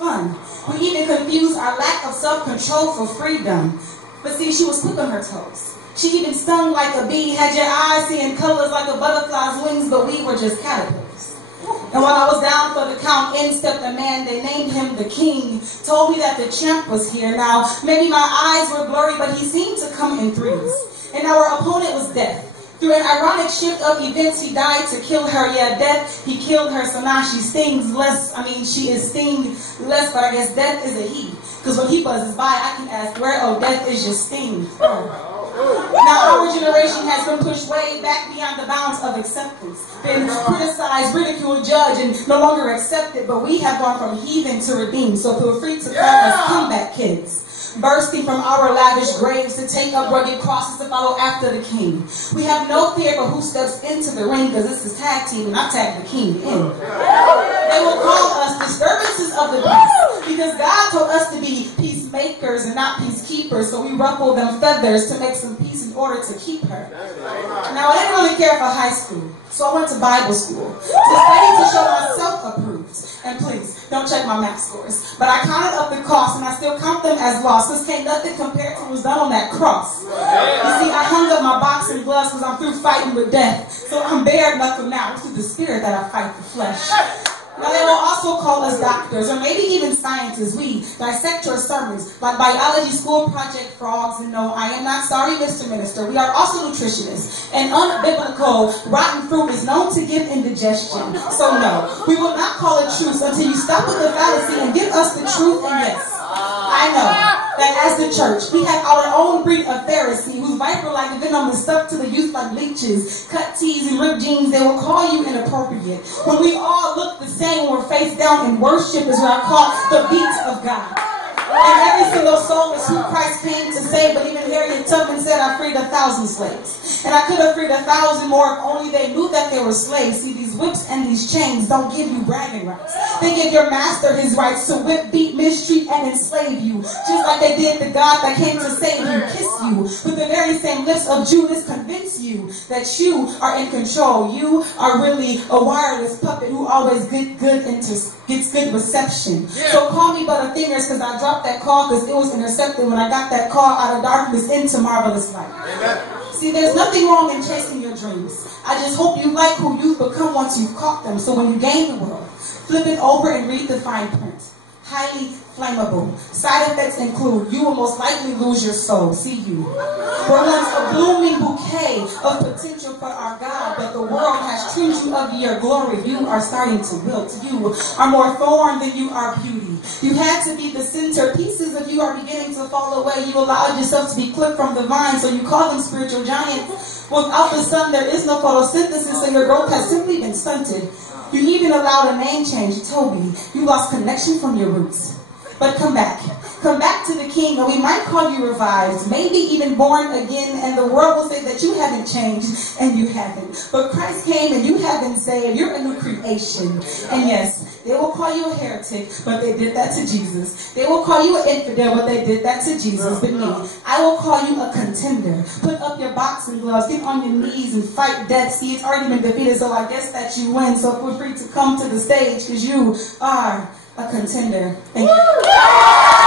fun. We even confuse our lack of self-control for freedom. But see, she was quick on her toes. She even stung like a bee, had your eyes seeing colors like a butterfly's wings, but we were just caterpillars. And while I was down for the count, in stepped a man, they named him the king, told me that the champ was here. Now, maybe my eyes were blurry, but he seemed to come in threes. And our opponent was death. Through an ironic shift of events, he died to kill her. Yeah, death, he killed her, so now she stings less. I mean, she is sting less, but I guess death is a he. Because when he buzzes by, I can ask, where, oh, death is your sting. Oh. Now our generation has been pushed way back beyond the bounds of acceptance, been criticized, ridiculed, judged, and no longer accepted, but we have gone from heathen to redeemed, so feel free to call us comeback kids. Bursting from our lavish graves to take up rugged crosses to follow after the king. We have no fear for who steps into the ring, because this is tag team and I tag the king in. They will call us disturbances of the peace, because God told us to be peacemakers and not peacekeepers, so we ruffle them feathers to make some peace in order to keep her. Now, I didn't really care for high school, so I went to Bible school to study to show myself approved. And please, don't check my math scores. But I counted up the costs, and I still count them as loss. This can't nothing compared to what was done on that cross. You see, I hung up my boxing gloves because I'm through fighting with death. So I'm bare knuckle now. It's through the spirit that I fight the flesh. Now, they will also call us doctors, or maybe even scientists. We dissect your sermons, like biology school project frogs. And no, I am not sorry, Mr. Minister. We are also nutritionists. And unbiblical rotten fruit is known to give indigestion. So no, we will not call it truth until you stop with the fallacy and give us the truth. And yes, I know that as the church, we have our own breed of Pharisee whose viper-like venom is stuck to the youth like leeches, cut tees and ripped jeans. They will call you inappropriate. When we all look the same, when we're face down in worship is what I call the beat of God. And every single soul is who Christ came to save, but even Harriet Tubman said, I freed 1,000 slaves. And I could have freed 1,000 more if only they knew that they were slaves. See, these whips and these chains don't give you bragging rights. They give your master his rights to whip, beat, mistreat, and enslave you. Just like they did the God that came to save you, kiss you. With the very same lips of Judas, convince you that you are in control. You are really a wireless puppet who always gets good reception. So call me Butterfingers, because I dropped that call because it was intercepted when I got that call out of darkness into marvelous light. Amen. See, there's nothing wrong in chasing your dreams. I just hope you like who you've become once you've caught them. So when you gain the world, flip it over and read the fine print. Highly flammable. Side effects include you will most likely lose your soul. See you. We're once a blooming bouquet of potential for our God, but the world has trimmed you of your glory. You are starting to wilt. You are more thorn than you are beauty. You had to be the center. Pieces of you are beginning to fall away. You allowed yourself to be clipped from the vine, so you call them spiritual giants. Without the sun, there is no photosynthesis, so your growth has simply been stunted. You even allowed a name change, Toby. You lost connection from your roots. But come back. Come back to the king, or we might call you revived, maybe even born again, and the world will say that you haven't changed, and you haven't. But Christ came, and you have been saved. You're a new creation. And yes, they will call you a heretic, but they did that to Jesus. They will call you an infidel, but they did that to Jesus. But me, I will call you a contender. Put up your boxing gloves, get on your knees, and fight death. See, it's already been defeated, so I guess that you win. So feel free to come to the stage, because you are a contender. Thank you.